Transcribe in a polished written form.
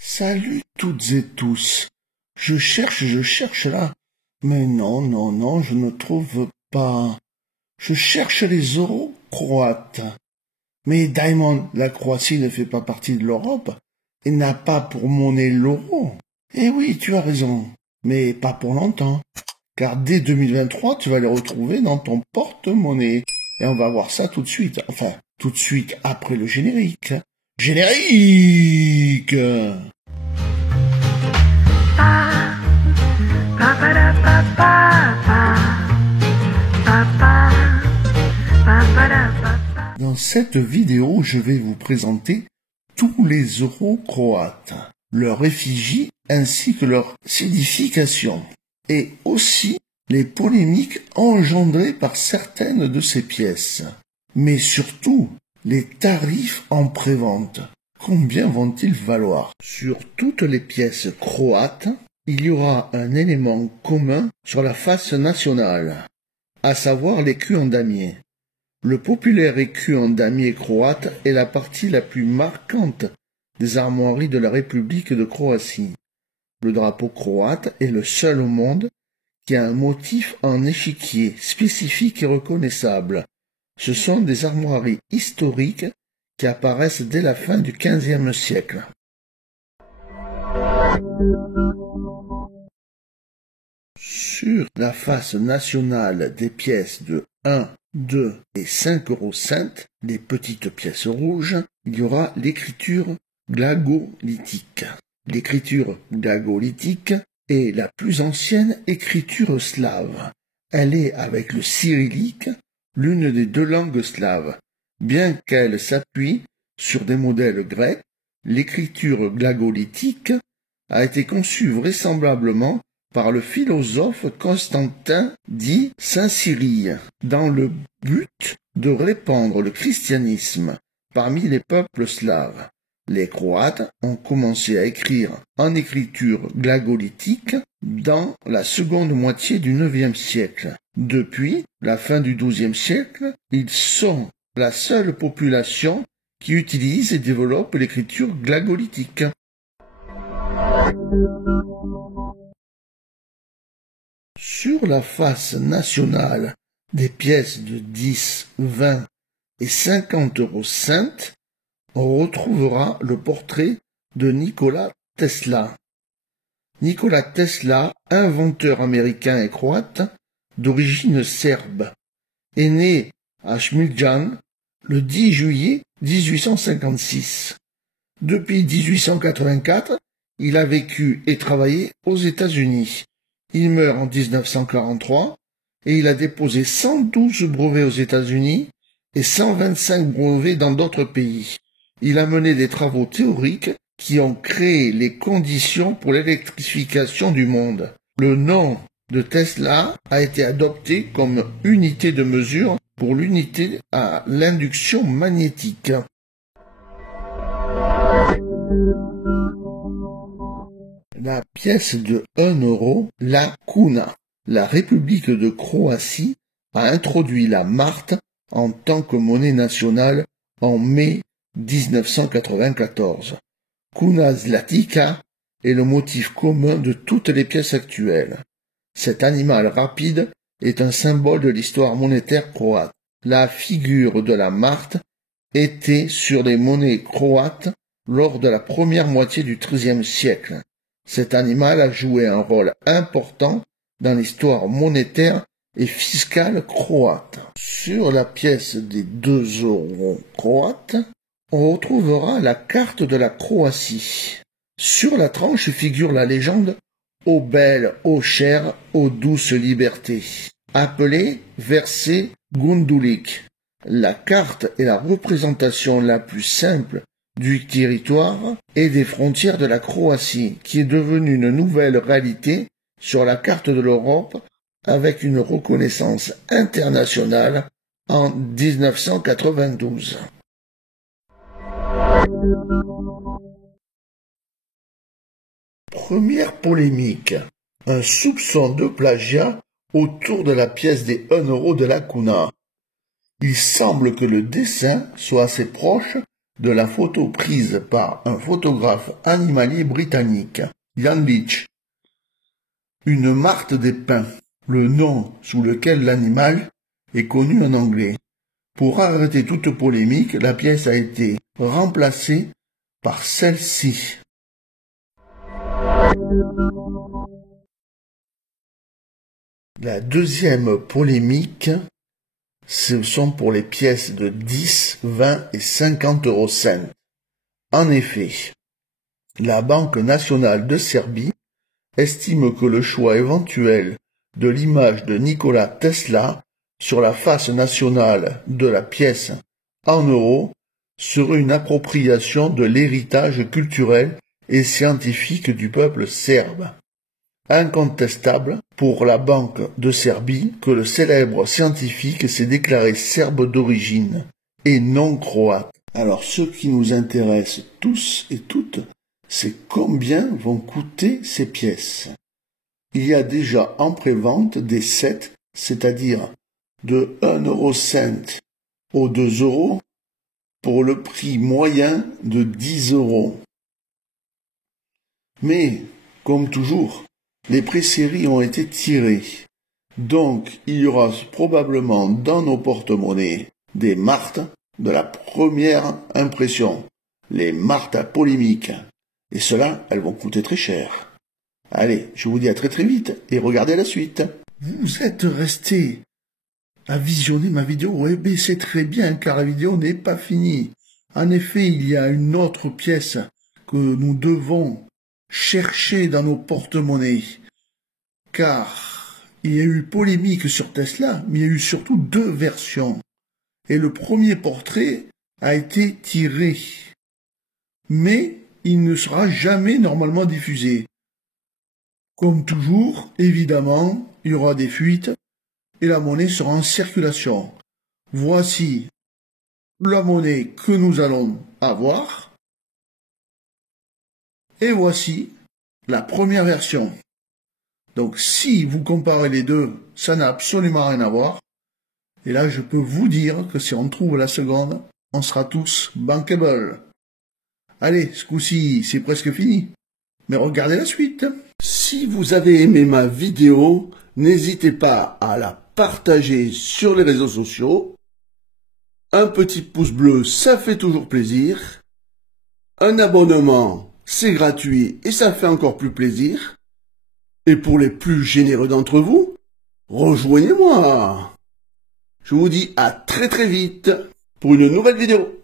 Salut toutes et tous. Je cherche là. Mais non, je ne trouve pas. Je cherche les euros croates. Mais Diamond, la Croatie ne fait pas partie de l'Europe et n'a pas pour monnaie l'euro. Eh oui, tu as raison, mais pas pour longtemps. Car dès 2023, tu vas les retrouver dans ton porte-monnaie. Et on va voir ça tout de suite. Enfin, tout de suite après le générique. Générique! Dans cette vidéo, je vais vous présenter tous les euros croates, leur effigie ainsi que leur signification, et aussi les polémiques engendrées par certaines de ces pièces, mais surtout les tarifs en prévente. Combien vont-ils valoir? Sur toutes les pièces croates, il y aura un élément commun sur la face nationale, à savoir l'écu en damier. Le populaire écu en damier croate est la partie la plus marquante des armoiries de la République de Croatie. Le drapeau croate est le seul au monde qui a un motif en échiquier spécifique et reconnaissable. Ce sont des armoiries historiques qui apparaissent dès la fin du XVe siècle. Sur la face nationale des pièces de 1, 2 et 5 € cents, les petites pièces rouges, il y aura l'écriture glagolitique. L'écriture glagolitique est la plus ancienne écriture slave. Elle est, avec le cyrillique, l'une des deux langues slaves. Bien qu'elle s'appuie sur des modèles grecs, l'écriture glagolitique a été conçue vraisemblablement par le philosophe Constantin dit Saint Cyrille, dans le but de répandre le christianisme parmi les peuples slaves. Les Croates ont commencé à écrire en écriture glagolitique dans la seconde moitié du IXe siècle. Depuis la fin du XIIe siècle, ils sont la seule population qui utilise et développe l'écriture glagolitique. Sur la face nationale des pièces de 10, 20 et 50 € cents, on retrouvera le portrait de Nikola Tesla. Nikola Tesla, inventeur américain et croate, d'origine serbe, est né à Smiljan le 10 juillet 1856. Depuis 1884, il a vécu et travaillé aux États-Unis. Il meurt en 1943 et il a déposé 112 brevets aux États-Unis et 125 brevets dans d'autres pays. Il a mené des travaux théoriques qui ont créé les conditions pour l'électrification du monde. Le nom de Tesla a été adopté comme unité de mesure pour l'unité à l'induction magnétique. La pièce de 1 €, la kuna. La République de Croatie a introduit la marque en tant que monnaie nationale en mai 1994. Kuna zlatica est le motif commun de toutes les pièces actuelles. Cet animal rapide est un symbole de l'histoire monétaire croate. La figure de la marque était sur les monnaies croates lors de la première moitié du XIIIe siècle. Cet animal a joué un rôle important dans l'histoire monétaire et fiscale croate. Sur la pièce des 2 € croates, on retrouvera la carte de la Croatie. Sur la tranche figure la légende « Ô belle, ô chère, ô douce liberté », appelée verset Gundulik. La carte est la représentation la plus simple du territoire et des frontières de la Croatie, qui est devenue une nouvelle réalité sur la carte de l'Europe avec une reconnaissance internationale en 1992. Première polémique. Un soupçon de plagiat autour de la pièce des 1 € de la kuna. Il semble que le dessin soit assez proche de la photo prise par un photographe animalier britannique, Ian Leach. Une martre des pins, le nom sous lequel l'animal est connu en anglais. Pour arrêter toute polémique, la pièce a été remplacée par celle-ci. La deuxième polémique, ce sont pour les pièces de 10, 20 et 50 eurocents. En effet, la Banque nationale de Serbie estime que le choix éventuel de l'image de Nikola Tesla sur la face nationale de la pièce en euros serait une appropriation de l'héritage culturel et scientifique du peuple serbe. Incontestable pour la Banque de Serbie que le célèbre scientifique s'est déclaré serbe d'origine et non croate. Alors ce qui nous intéresse tous et toutes, c'est combien vont coûter ces pièces. Il y a déjà en prévente des sets, c'est-à-dire de 1 € aux 2 € pour le prix moyen de 10 €. Mais, comme toujours, les pré-séries ont été tirées. Donc, il y aura probablement dans nos porte-monnaies des martes de la première impression, les martes à polémique. Et cela, elles vont coûter très cher. Allez, je vous dis à très très vite et regardez la suite. Vous êtes restés à visionner ma vidéo. Eh bien, c'est très bien car la vidéo n'est pas finie. En effet, il y a une autre pièce que nous devons chercher dans nos porte-monnaies. Car il y a eu polémique sur Tesla, mais il y a eu surtout 2 versions. Et le premier portrait a été tiré. Mais il ne sera jamais normalement diffusé. Comme toujours, évidemment, il y aura des fuites et la monnaie sera en circulation. Voici la monnaie que nous allons avoir. Et voici la première version. Donc si vous comparez les deux, ça n'a absolument rien à voir. Et là, je peux vous dire que si on trouve la seconde, on sera tous bankable. Allez, ce coup-ci, c'est presque fini. Mais regardez la suite. Si vous avez aimé ma vidéo, n'hésitez pas à la partager sur les réseaux sociaux. Un petit pouce bleu, ça fait toujours plaisir. Un abonnement, c'est gratuit et ça fait encore plus plaisir. Et pour les plus généreux d'entre vous, rejoignez-moi. Je vous dis à très très vite pour une nouvelle vidéo.